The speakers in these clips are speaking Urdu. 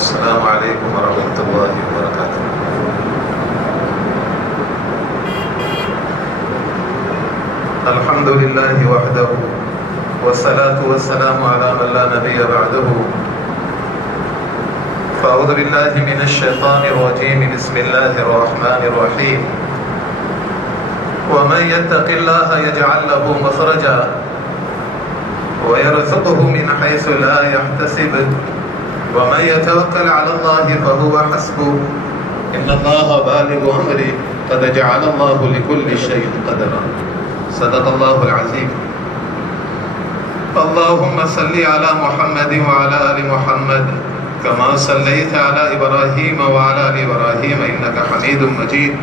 السلام علیکم ورحمۃ اللہ وبرکاتہ۔ الحمد للہ وحدہ والصلاة والسلام علی من لا نبی بعدہ، فاعوذ باللہ من الشیطان الرجیم، بسم اللہ الرحمن الرحیم۔ ومن يتق الله يجعل له مخرجا ويرزقه من حيث لا يحتسب ومن يتوكل على الله فهو حسبه ان الله بالغ امره قد جعل الله لكل شيء قدرا۔ صدق الله العظيم۔ اللهم صل على محمد وعلى ال محمد كما صليت على ابراهيم وعلى ال ابراهيم انك حميد مجيد۔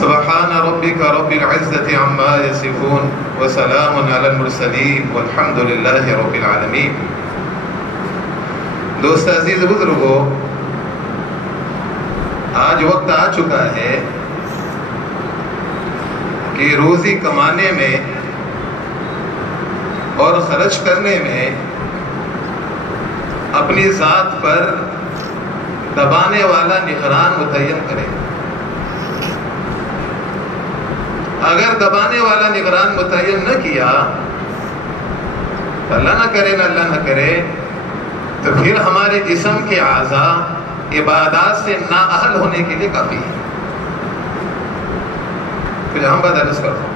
سبحان ربك رب العزة عما يصفون وسلام على المرسلين والحمد لله رب العالمين۔ دوست عزیز بزرگو، آج وقت آ چکا ہے کہ روزی کمانے میں اور خرچ کرنے میں اپنی ذات پر دبانے والا نگران متعین کرے۔ اگر دبانے والا نگران متعین نہ کیا، اللہ نہ کرے نہ اللہ نہ کرے، تو پھر ہمارے جسم کے اعضاء عبادات سے نااہل ہونے کے لیے کافی ہے۔ پھر ہم بات عرض کرتا ہوں،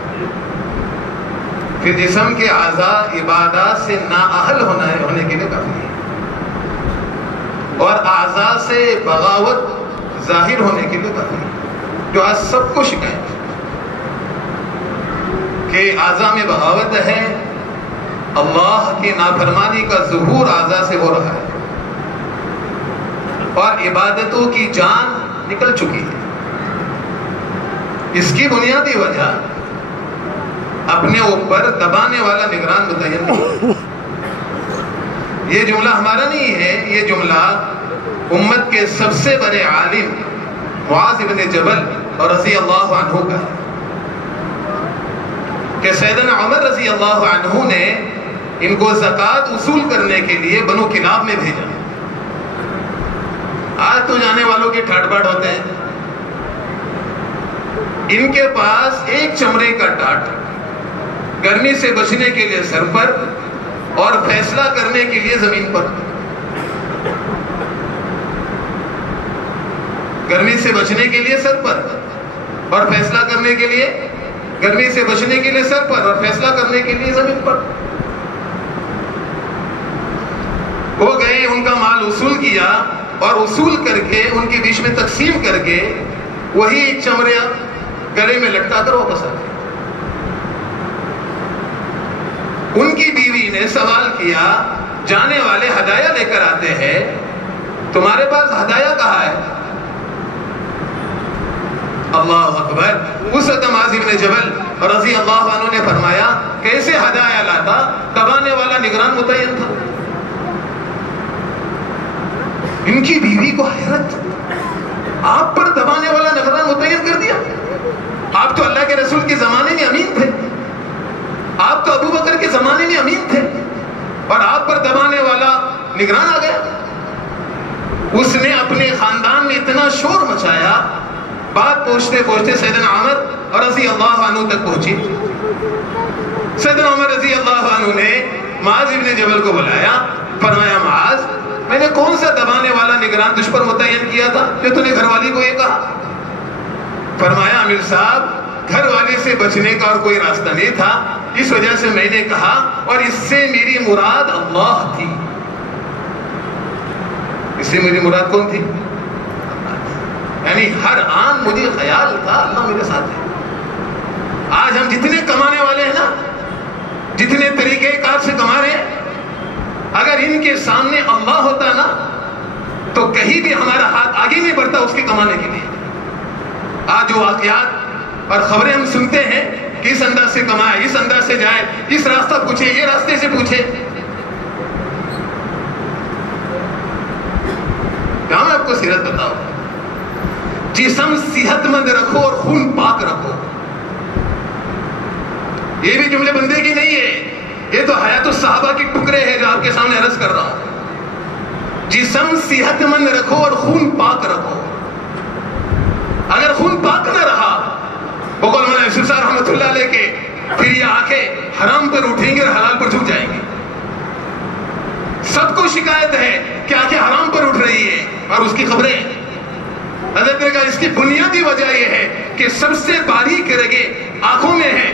پھر جسم کے اعضاء عبادات سے نااہل ہونے کے لیے کافی ہے، اور اعضاء سے بغاوت ظاہر ہونے کے لیے کافی ہے، جو آج سب کو شکایت ہے کہ اعضاء میں بغاوت ہے، اللہ کی نافرمانی کا ظہور اعضاء سے ہو رہا ہے، اور عبادتوں کی جان نکل چکی ہے۔ اس کی بنیادی وجہ اپنے اوپر دبانے والا نگران متعین نہیں۔ یہ جملہ ہمارا نہیں ہے، یہ جملہ امت کے سب سے بڑے عالم معاذ بن جبل رضی اللہ عنہ کا ہے کہ سیدنا عمر رضی اللہ عنہ نے ان کو زکوٰۃ وصول کرنے کے لیے بنو کلاب میں بھیجا۔ آج تو جانے والوں کے ٹھاٹ باٹ ہوتے ہیں، ان کے پاس ایک چمڑے کا ٹاٹ، گرمی سے بچنے کے لیے سر پر اور فیصلہ کرنے کے لیے زمین پر۔ گرمی سے بچنے کے لیے سر پر اور فیصلہ کرنے کے لیے، گرمی سے بچنے کے لیے سر پر اور فیصلہ کرنے کے لیے زمین پر۔ وہ گئے، ان کا مال وصول کیا، اور وصول کر کے ان کے بیچ میں تقسیم کر کے وہی چمڑا گلے میں لٹکا کر واپس آ گئے۔ ان کی بیوی نے سوال کیا، جانے والے ہدایہ لے کر آتے ہیں، تمہارے پاس ہدایہ کہاں ہے؟ اللہ اکبر۔ اس وقت معاذ بن جبل رضی اللہ عنہ نے فرمایا، کیسے ہدایہ لاتا؟ دبانے والا نگران متعین تھا۔ ان کی بیوی کو حیرت، آپ پر دبانے والا نگران متعین کر دیا؟ آپ تو اللہ کے رسول کے زمانے میں امین تھے، آپ تو ابو بکر کے زمانے میں امین تھے، اور آپ پر دبانے والا نگران آ گیا۔ اس نے اپنے خاندان میں اتنا شور مچایا، بات پوچھتے پوچھتے سیدنا عمر رضی اللہ عنہ تک پہنچی۔ سیدنا عمر رضی اللہ عنہ نے معاذ بن جبل کو بلایا، فرمایا، معاذ، میں نے کون سا دبانے والا نگران تجھ پر متعین کیا تھا جو تو نے گھر والی کو یہ کہا؟ فرمایا، امیر صاحب، گھر والے سے بچنے کا اور کوئی راستہ نہیں تھا، اس وجہ سے میں نے کہا، اور اس سے میری مراد اللہ تھی۔ اس سے میری مراد کون تھی؟ یعنی ہر آن مجھے خیال تھا اللہ میرے ساتھ ہے۔ آج ہم جتنے کمانے والے ہیں نا، جتنے طریقے کار سے کما رہے ہیں، اگر ان کے سامنے اللہ ہوتا نا تو کہیں بھی ہمارا ہاتھ آگے نہیں بڑھتا اس کے کمانے کے لیے۔ آج جو واقعات اور خبریں ہم سنتے ہیں کہ اس انداز سے کمائے، اس انداز سے جائے، اس راستہ پوچھے، یہ راستے سے پوچھے، کیا میں آپ کو سیرت بتاؤں؟ جسم صحت مند رکھو اور خون پاک رکھو۔ یہ بھی جملے بندے کی نہیں ہے، یہ تو حیات الصحابہ کے ٹکڑے ہیں جو آپ کے سامنے عرض کر رہا ہوں۔ جسم صحت مند رکھو اور خون پاک رکھو. اگر خون پاک نہ رہا، بقول مولانا یوسف صاحب رحمۃ اللہ علیہ کے، پھر یہ آنکھیں حرام پر اٹھیں گے اور حلال پر جھک جائیں گے. سب کو شکایت ہے کہ آنکھیں حرام پر اٹھ رہی ہے اور اس کی خبریں. حضرت نے کہا اس کی بنیادی وجہ یہ ہے کہ سب سے باریک رگیں آنکھوں میں ہیں.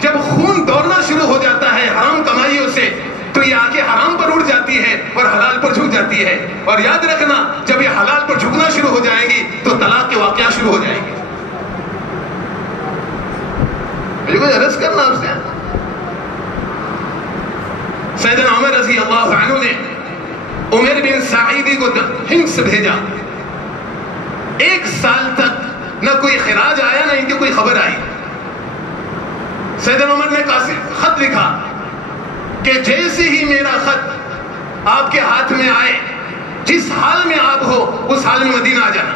جب خون دوڑنا شروع ہو جاتا ہے حرام کمائیوں سے تو یہ آنکھیں حرام پر اٹھ جاتی ہے اور حلال پر جھک جاتی ہے. اور یاد رکھنا جب یہ حلال پر جھکنا شروع ہو جائیں گی تو طلاق کے واقعات شروع ہو جائیں گے. مجھے کچھ عرض کرنا آپ سے. سیدنا عمر رضی اللہ عنہ نے عمر بن سعیدی کو حمص بھیجا. 1 سال تک نہ کوئی خراج آیا نہ ان کی کوئی خبر آئی. سیدنا عمر نے خط لکھا کہ جیسے ہی میرا خط آپ کے ہاتھ میں آئے، جس حال میں آپ ہو اس حال میں مدینہ آ جانا.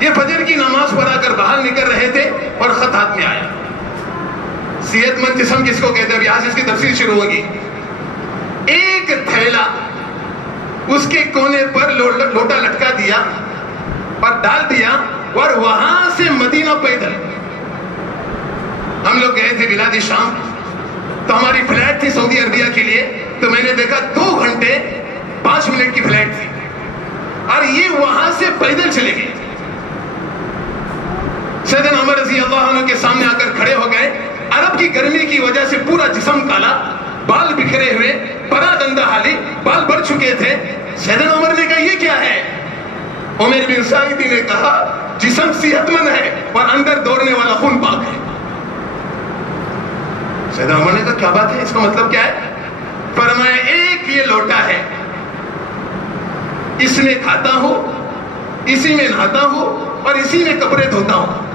یہ فجر کی نماز پڑھا کر باہر نکل رہے تھے اور خط ہاتھ میں آیا. صحت مند جسم کس کو کہتے ہیں؟ یہاں سے اس کی تفصیل شروع ہوگی. ایک تھیلا اس کے کونے پر لوٹا لٹکا دیا اور ڈال دیا اور وہاں سے مدینہ پیدل. ہم لوگ گئے تھے بلاد شام، تو ہماری فلائٹ تھی سعودی عربیہ کے لیے. تو میں نے دیکھا 2 گھنٹے 5 منٹ کی فلائٹ تھی اور یہ وہاں سے پیدل چلے گئے. سیدنا عمر رضی اللہ عنہ کے سامنے آ کر کھڑے ہو گئے. عرب کی گرمی کی وجہ سے پورا جسم کالا، بال بکھرے ہوئے، پرا گندہ حالی، بال بڑھ چکے تھے. سیدنا عمر نے کہا یہ کیا ہے؟ عمر بن سعیدی نے کہا جسم صحت مند ہے اور اندر دوڑنے والا خون پاک ہے. سیدنا عمر نے کہا کیا بات ہے، اس کا مطلب کیا ہے؟ فرمایا ایک یہ لوٹا ہے، اس میں کھاتا ہوں، اسی میں نہاتا ہوں اور اسی میں کپڑے دھوتا ہوں.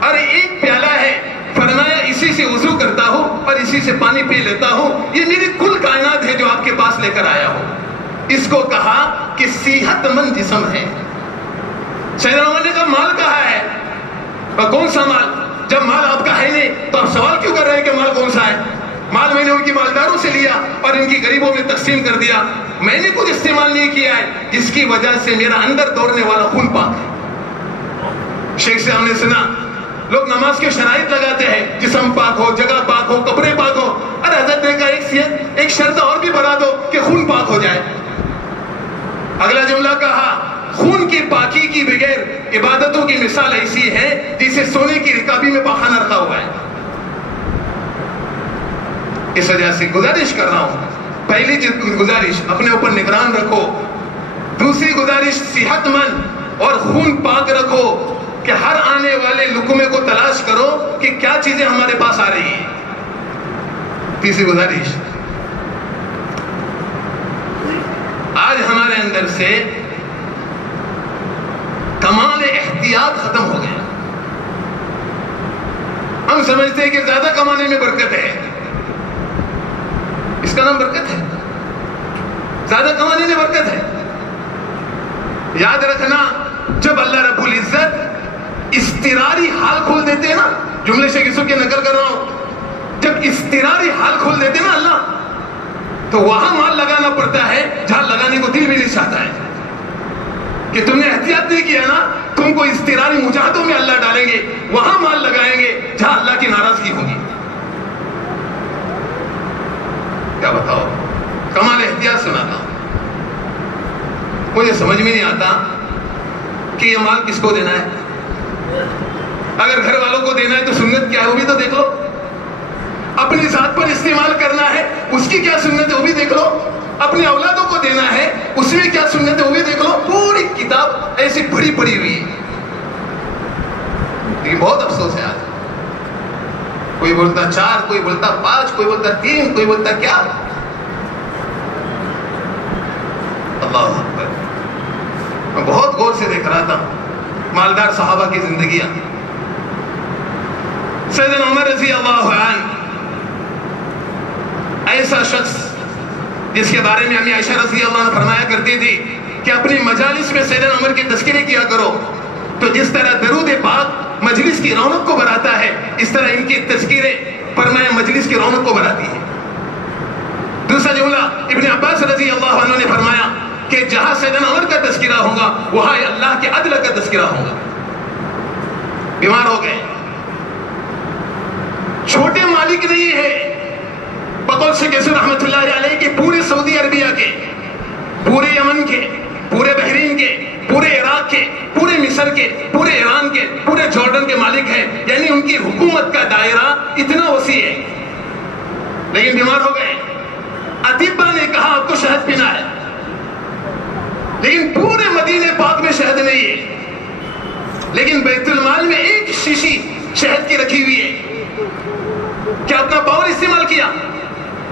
اور ایک پیالہ ہے، فرمایا اسی سے وضو کرتا ہوں اور اسی سے پانی پی لیتا ہوں. یہ میری کل کائنات ہے جو آپ کے پاس لے کر آیا ہوں. اس کو کہا کہ صحت مند جسم ہے. سیدنا عمر نے کہا مال کہاں ہے؟ اور کون سا مال؟ جب مال آپ کا ہے نہیں تو آپ سوال کیوں کر رہے ہیں کہ مال کون سا ہے؟ مال میں نے ان کی مالداروں سے لیا اور ان کی غریبوں میں تقسیم کر دیا. میں نے کچھ استعمال نہیں کیا ہے جس کی وجہ سے میرا اندر دوڑنے والا خون پاک ہے. شیخ سے ہم نے سنا لوگ نماز کے شرائط لگاتے ہیں، جسم پاک ہو، جگہ پاک ہو، کپڑے پاک ہو. ارے حضرت نے کہا ایک شرط اور بھی بنا دو کہ خون پاک ہو جائے. اگلا جملہ کہا خون کی پاکی کی بغیر عبادتوں کی مثال ایسی ہے جسے سونے کی رکابی میں پاخانہ رکھا ہوا ہے. اس وجہ سے گزارش کر رہا ہوں، پہلی گزارش اپنے اوپر نگران رکھو. دوسری گزارش صحت مند اور خون پاک رکھو کہ ہر آنے والے لقمے کو تلاش کرو کہ کیا چیزیں ہمارے پاس آ رہی ہیں. تیسری گزارش، آج ہمارے اندر سے کمال احتیاط ختم ہو گیا. ہم سمجھتے ہیں کہ زیادہ کمانے میں برکت ہے. اس کا نام برکت ہے؟ زیادہ کمانے میں برکت ہے؟ یاد رکھنا جب اللہ رب العزت اضطراری حال کھول دیتے ہیں نا، جملے شیخ یوسف کی نقل کر رہا ہوں، جب اضطراری حال کھول دیتے ہیں نا اللہ، تو وہاں مال لگانا پڑتا ہے جہاں لگانے کو دل بھی نہیں چاہتا ہے. کہ تم نے احتیاط نہیں کیا نا، تم کو اضطراری مجاہدوں میں اللہ ڈالیں گے، وہاں مال لگائیں گے جہاں اللہ کی ناراضگی ہوگی. کیا بتاؤ، کمال احتیاط سناتا ہوں. مجھے سمجھ میں نہیں آتا کہ یہ مال کس کو دینا ہے. اگر گھر والوں کو دینا ہے تو سنت کیا ہے وہ بھی تو دیکھ لو. اپنی ذات پر استعمال کرنا ہے اس کی کیا سنت ہے وہ بھی دیکھ لو. اپنے اولادوں کو دینا ہے اس میں کیا سنت ہے وہ بھی دیکھ لو. پوری کتاب ایسی بڑی پڑی ہوئی ہے. لیکن بہت افسوس ہے آج، کوئی بولتا 4، کوئی بولتا 5، کوئی بولتا 3، کوئی بولتا کیا. اللہ اکبر. میں بہت غور سے دیکھ رہا تھا مالدار صحابہ کی زندگیاں. سیدنا عمر رضی اللہ عنہ ایسا شخص جس کے بارے میں امی عائشہ رضی اللہ عنہ فرمایا کرتی تھی کہ اپنی مجالس میں سیدنا عمر کے تذکرے کیا کرو تو جس طرح درود پاک مجلس کی رونق کو بڑھاتا ہے اس طرح ان کی تذکرے فرمایا مجلس کی رونق کو بڑھاتی ہے. دوسرا جملہ ابن عباس رضی اللہ عنہ نے فرمایا کہ جہاں سیدنا عمر کا تذکرہ ہوگا وہاں اللہ کے عدل کا تذکرہ ہوگا. بیمار ہو گئے. چھوٹے مالک نہیں ہے. بقول سے کیسے رحمت اللہ علیہ کے پورے سعودی عربیہ کے، پورے یمن کے، پورے بحرین کے، پورے عراق کے، پورے مصر کے، پورے ایران کے، پورے جارڈن کے مالک ہیں. یعنی ان کی حکومت کا دائرہ اتنا وسیع ہے، لیکن بیمار ہو گئے. اطباء نے کہا آپ کو شہد پینا ہے، لیکن پورے مدینے پاک میں شہد نہیں ہے. لیکن بیت المال میں ایک شیشی شہد کی رکھی ہوئی ہے. کیا اپنا پاور استعمال کیا؟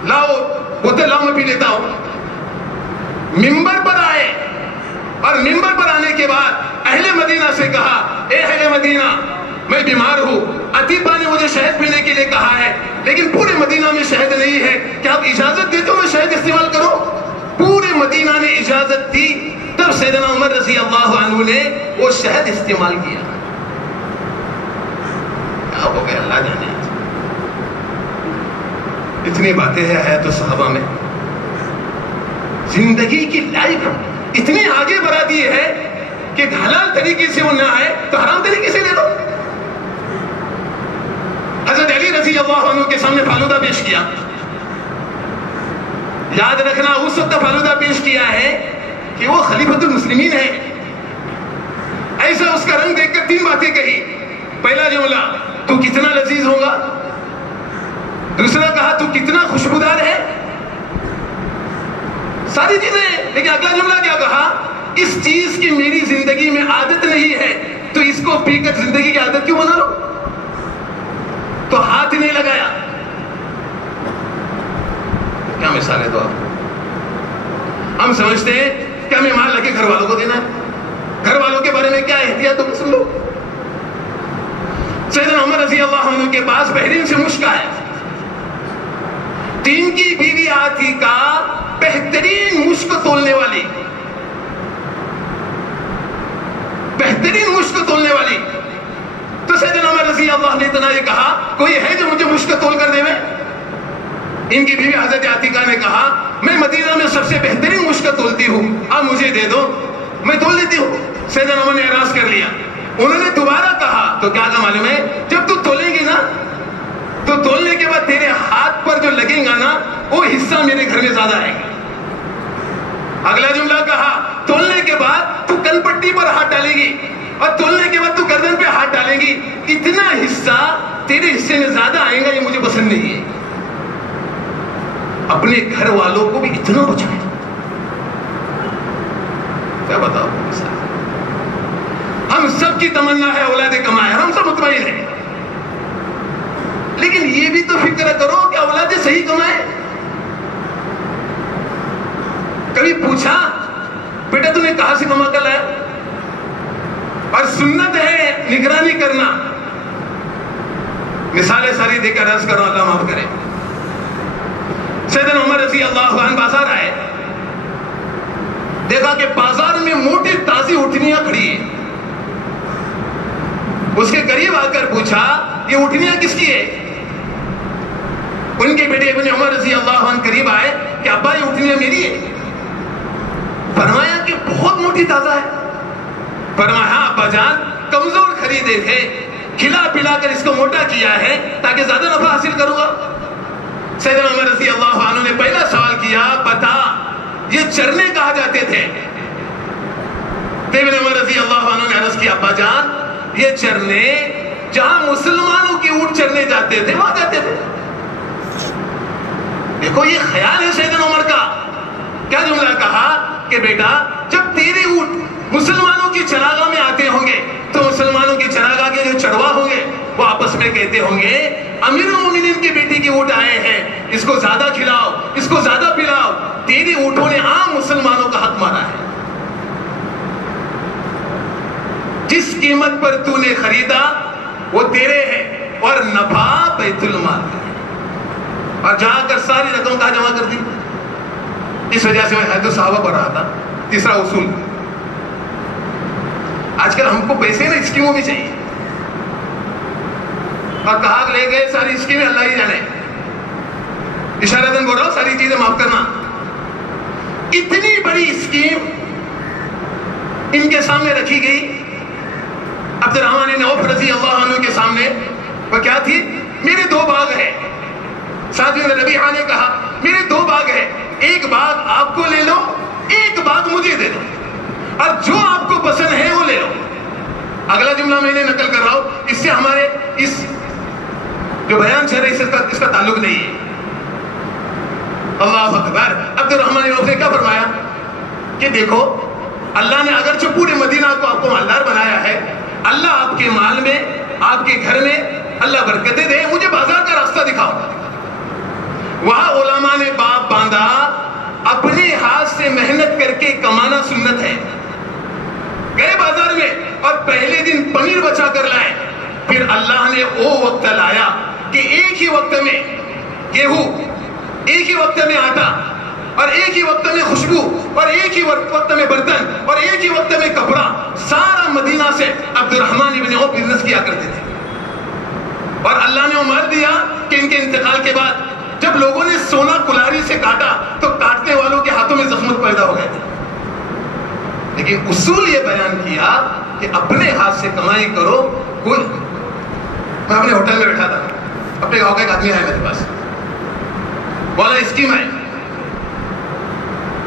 لاؤ بوتل لاؤ میں پی لیتا ہوں. منبر پر آئے اور منبر پر آنے کے بعد اہل مدینہ سے کہا اے اہل مدینہ میں بیمار ہوں، اطباء نے مجھے شہد پینے کے لیے کہا ہے لیکن پورے مدینہ میں شہد نہیں ہے، کیا آپ اجازت دیتے ہو میں شہد استعمال کروں؟ پورے مدینہ نے اجازت دی. تب سیدنا عمر رضی اللہ عنہ نے وہ شہد استعمال کیا. کیا ہو گیا اللہ جانے. اتنی باتیں ہیں حیات الصحابہ میں. زندگی کی لائف اتنی آگے بڑھا دی ہے کہ حلال طریقے سے وہ نہ آئے تو حرام طریقے سے لے لو. حضرت علی رضی اللہ عنہ کے سامنے فالودہ پیش کیا. یاد رکھنا اس وقت فالودہ پیش کیا ہے کہ وہ خلیفۃ المسلمین ہے. ایسا اس کا رنگ دیکھ کر 3 باتیں کہی. پہلا جملہ تو کتنا لذیذ ہوگا، دوسرا کہا تو کتنا خوشبودار ہے، ساری چیزیں. لیکن اگلا جملہ کیا کہا؟ اس چیز کی میری زندگی میں عادت نہیں ہے تو اس کو پی کر زندگی کی عادت کیوں بنا لو. تو ہاتھ نہیں لگایا. کیا مثال ہے؟ تو ہم سمجھتے ہیں کہ ہمیں مال لگے گھر والوں کو دینا ہے، گھر والوں کے بارے میں کیا احتیاط ہو سن لو. سیدنا عمر رضی اللہ عنہ کے پاس بحرین سے مشک آیا. 3 کی بیوی آتی کا بہترین مشک تولنے والی، بہترین مشک تولنے والی. تو سیدنا عمر رضی اللہ عنہ نے اتنا یہ کہا کوئی ہے جو مجھے مشک تول کر دے. میں ان کی بیوی حضرت عتیقہ نے کہا میں مدینہ میں سب سے بہترین مشک تولتی ہوں، آپ مجھے دے دو میں تول لیتی ہوں. سیدنا عمر نے اعراض کر لیا. انہوں نے دوبارہ کہا تو کیا کہا معلوم ہے؟ جب تو تولیں گی نا تو تولنے کے بعد تیرے ہاتھ پر جو لگیں گا نا وہ حصہ میرے گھر میں زیادہ آئے گا. اگلا جملہ کہا تولنے کے بعد تو کن پٹی پر ہاتھ ڈالے گی اور تولنے کے بعد تو گردن پہ ہاتھ ڈالے گی، اتنا حصہ تیرے حصے میں زیادہ آئے گا، یہ مجھے پسند نہیں ہے. اپنے گھر والوں کو بھی اتنا بچائے. کیا بتاؤ، ہم سب کی تمنا ہے اولاد کمائے، ہم سب مطمئن ہیں، لیکن یہ بھی تو فکر کرو کہ اولاد صحیح کمائے. کبھی پوچھا بیٹا تم نے کہاں سے کما کر لایا؟ اور سنت ہے نگرانی کرنا. مثالیں ساری دے کر عرض کرو، اللہ معاف کرے. سیدنا عمر رضی اللہ عنہ بازار آئے، دیکھا کہ بازار میں موٹی تازی اٹھنیاں کھڑی ہیں. اس کے قریب آ کر پوچھا یہ اٹھنیاں کس کی ہے؟ ان کے بیٹے ابن عمر رضی اللہ عنہ قریب آئے کہ ابا یہ اٹھنیاں میری ہے. فرمایا کہ بہت موٹی تازہ ہے. فرمایا ابا جان کمزور خریدے تھے، کھلا پلا کر اس کو موٹا کیا ہے تاکہ زیادہ نفع حاصل کروں گا. سیدنا عمر رضی اللہ عنہ نے پہلا سوال کیا بتا یہ چرنے کہاں جاتے تھے؟ ابن عمر رضی اللہ عنہ نے عرض کیا ابا جان یہ چرنے جہاں مسلمانوں کے اونٹ چرنے جاتے تھے وہاں جاتے تھے. دیکھو یہ خیال ہے سیدنا عمر کا. کیا جملہ کہا کہ بیٹا جب تیرے اونٹ مسلمانوں کی چراگاہ میں آتے ہوں گے تو مسلمانوں کی چراگاہ کے جو چرواہ ہوں گے وہ آپس میں کہتے ہوں گے امیر المومنین کی بیٹی کے اونٹ آئے ہیں، اس کو زیادہ کھلاؤ، اس کو زیادہ پلاؤ. تیرے اونٹوں نے عام مسلمانوں کا حق مارا ہے. جس قیمت پر تو نے خریدا وہ تیرے ہے اور نفع بیت المال ہے. اور جا کر ساری رقم کہاں جمع کر دی. اس وجہ سے میں حید الصحابہ پڑھ رہا تھا. تیسرا اصول، آج کل ہم کو پیسے نا اسکیموں میں چاہیے اور کہاں لے گئے ساری اسکیمیں اللہ ہی جانے. اشارتاً بول رہا ہوں ساری چیزیں معاف کرنا. اتنی بڑی اسکیم ان کے سامنے رکھی گئی عبد الرحمن بن عوف رضی اللہ عنہ کے سامنے. وہ کیا تھی؟ میرے 2 باغ ہیں. سعد بن ربیعہ نے کہا میرے 2 باغ ہیں, ایک باغ آپ کو لے لو, ایک باغ مجھے دے دو, اور جو آپ کو پسند ہے وہ لے لو. اگلا جملہ میں نے نقل کر رہا ہوں, اس سے ہمارے اس جو بیان چل رہا ہے اس کا تعلق نہیں ہے. اللہ اکبر. عبد الرحمن بن عوف نے کیا فرمایا کہ دیکھو اللہ نے اگرچہ پورے مدینہ کو آپ کو مالدار بنایا ہے, اللہ آپ کے مال میں, آپ کے گھر میں اللہ برکتیں دے, مجھے بازار کا راستہ دکھاؤ. وہاں علماء نے باپ باندھا, اپنے ہاتھ سے محنت کر کے کمانا سنت ہے. گئے بازار میں اور پہلے دن پنیر بچا کر لائے. پھر اللہ نے وہ وقت لایا کہ ایک ہی وقت میں گیہوں, ایک ہی وقت میں آٹا, اور ایک ہی وقت میں خوشبو, اور ایک ہی وقت میں برتن, اور ایک ہی وقت میں کپڑا. سارا مدینہ سے عبد الرحمن بن عوف بزنس کیا کرتے تھے. اور اللہ نے وہ مال دیا کہ ان کے انتقال کے بعد جب لوگوں نے سونا کلہاڑی سے کاٹا تو کاٹنے والوں کے ہاتھوں میں زخم پیدا ہو گئے تھے. لیکن اصول یہ بیان کیا کہ اپنے ہاتھ سے کمائی کرو. کوئی میں اپنے ہوٹل میں بیٹھا تھا, اپنے گاؤں کا ایک آدمی آیا میرے پاس, بولا اسکیم ہے.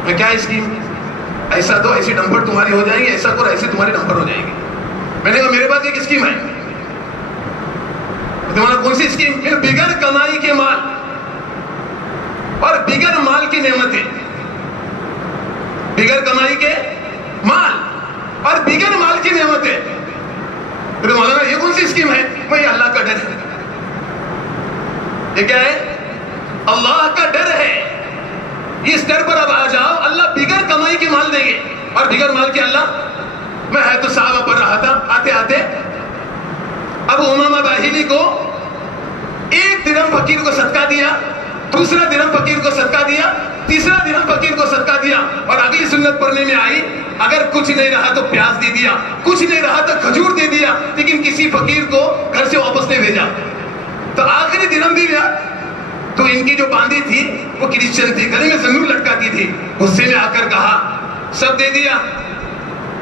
میں کیا اسکیم؟ ایسا دو, ایسی ڈمپر تمہاری ہو جائیں گی, ایسا کرو, ایسے تمہاری ڈمپر ہو جائے گی. میں نے کہا میرے پاس ایک اسکیم ہے. تمہارا کون سی اسکیم؟ بغیر کمائی کے مال اور بغیر مال کی نعمتیں. بغیر کمائی کے مال اور بغیر مال کی نعمتیں. مولانا یہ کون سی اسکیم ہے؟ وہ یہ اللہ کا ڈر ہے. یہ کیا ہے؟ اللہ کا ڈر ہے. اس ڈر پر اب آ جاؤ, اللہ بغیر کمائی کے مال دیں گے, اور بغیر مال کے اللہ. میں ہے تو صحابہ پڑھ رہا تھا, آتے آتے ابو امامہ باہلی کو 1 درہم فقیر کو صدقہ دیا, دوسرا درہم فقیر کو صدقہ دیا, تیسرا درہم فقیر کو صدقہ دیا, اور اگلی سنت پڑھنے میں آئی اگر کچھ نہیں رہا تو پیاز دے دیا, کچھ نہیں رہا تو کھجور دے دیا, لیکن کسی فقیر کو گھر سے واپس نہیں بھیجا. تو آخری درہم دے دیا. تو ان کی جو باندھی تھی وہ کرسچن تھی, گلے میں زنور لٹکاتی تھی. غصے میں آ کر کہا سب دے دیا,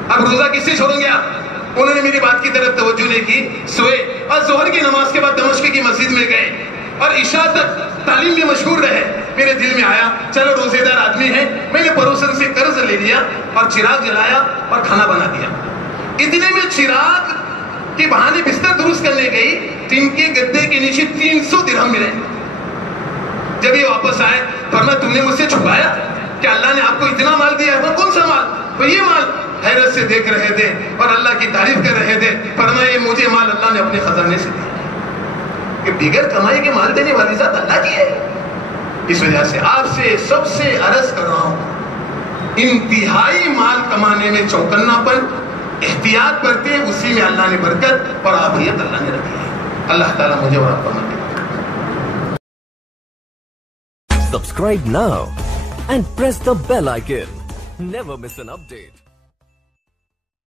اب روزہ کس سے چھوڑیں گے آپ؟ انہوں نے میری بات کی طرف توجہ نہیں کی, سوئے, اور ظہر کی نماز کے بعد دمشق کی مسجد میں گئے اور عشاء تک تعلیم میں مشغول رہے. میرے دل میں آیا چلو روزے دار آدمی ہے, میں نے پڑوسن سے قرض لے لیا اور چراغ جلایا اور کھانا بنا دیا. اتنے میں چراغ کے بہانے بستر درست کرنے گئی تو ان کے گدے کے نیچے 300 درہم ملے. جب یہ واپس آئے فرمایا تم نے مجھ سے چھپایا کہ اللہ نے آپ کو اتنا مال دیا ہے؟ کون سا مال؟ تو یہ مال. حیرت سے دیکھ رہے تھے اور اللہ کی تعریف کر رہے تھے. فرمایا مجھے مال اللہ نے اپنے خزانے سے دیا. کہ بغیر کمائی کے مال دینے والی ذات اللہ کی ہے. اس وجہ سے آپ سے سب سے عرض کر رہا ہوں, انتہائی مال کمانے میں چوکنا پن, احتیاط برتے, اسی میں اللہ نے برکت اور عافیت اللہ نے رکھی ہے. اللہ تعالیٰ مجھے اور آپ کو مدد. Subscribe now and press the bell icon. Never miss an update.